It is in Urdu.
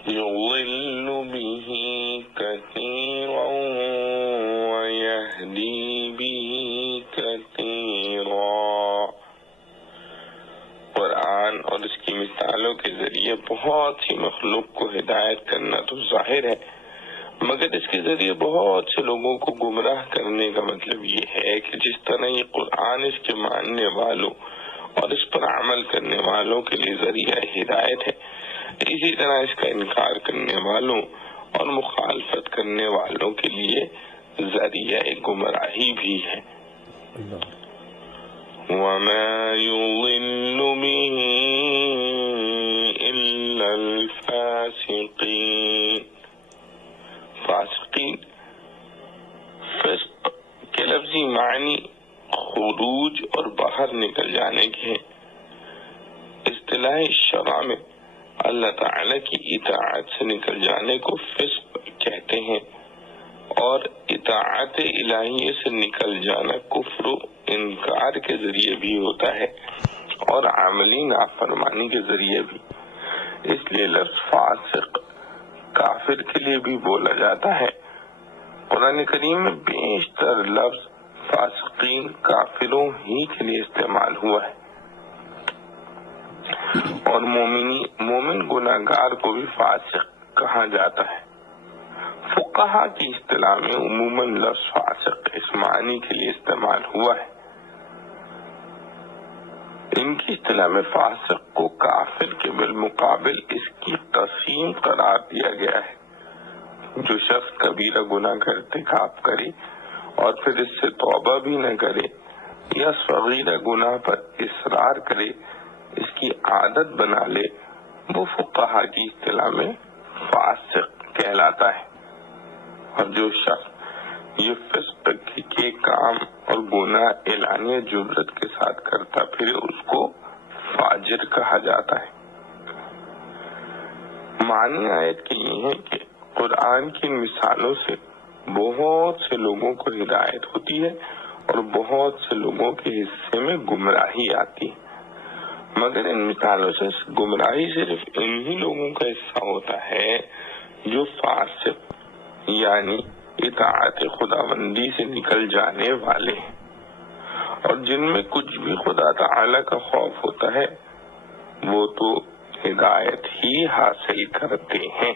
يضل به كثيرا ويهدي به كثيرا۔ قرآن اور اس کی مثالوں کے ذریعے بہت سی مخلوق کو ہدایت کرنا تو ظاہر ہے، مگر اس کے ذریعے بہت سے لوگوں کو گمراہ کرنے کا مطلب یہ ہے کہ جس طرح یہ قرآن اس کے ماننے والوں اور اس پر عمل کرنے والوں کے لیے ذریعہ ہدایت ہے، اسی طرح اس کا انکار کرنے والوں اور مخالفت کرنے والوں کے لیے ذریعہ گمراہی بھی ہے۔ وَمَا يُضِلُّ بِهِ إِلَّا الْفَاسِقِينَ۔ فاسقین، فسق کے لفظی معنی خروج اور باہر نکل جانے کے ہیں۔ اصطلاح شرع میں اللہ تعالی کی اطاعت سے نکل جانے کو فسق کہتے ہیں، اور اطاعت الہیہ سے نکل جانا کفر و انکار کے ذریعے بھی ہوتا ہے اور عملی نافرمانی کے ذریعے بھی۔ اس لیے لفظ فاسق کافر کے لیے بھی بولا جاتا ہے۔ قرآن کریم میں بیشتر لفظ فاسقین کافروں ہی کے لیے استعمال ہوا ہے، اور مومن گناہگار کو بھی فاسق کہا جاتا ہے۔ فقہا کی اصطلاح میں عموماً لفظ فاسق اس معنی کے لیے استعمال ہوا ہے۔ ان کی اصطلاح میں فاسق کو کافر کے بالمقابل اس کی قسیم قرار دیا گیا ہے۔ جو شخص کبیرہ گناہ کا ارتکاب کرے اور پھر اس سے توبہ بھی نہ کرے یا صغیرہ گناہ پر اصرار کرے، اس کی عادت بنا لے، وہ فقہا کی اصطلاح میں فاسق کہلاتا ہے۔ اور جو شخص یہ فسق کے کام اور گناہ اعلانیہ جرات کے ساتھ کرتا پھر اس کو فاجر کہا جاتا ہے۔ معنی آیت کے یہ ہے کہ قرآن کی مثالوں سے بہت سے لوگوں کو ہدایت ہوتی ہے اور بہت سے لوگوں کے حصے میں گمراہی آتی ہے، مگر ان مثالوں سے گمراہی صرف انہی لوگوں کا حصہ ہوتا ہے جو فاسق یعنی اطاعت خداوندی سے نکل جانے والے ہیں، اور جن میں کچھ بھی خدا تعالی کا خوف ہوتا ہے وہ تو ہدایت ہی حاصل کرتے ہیں۔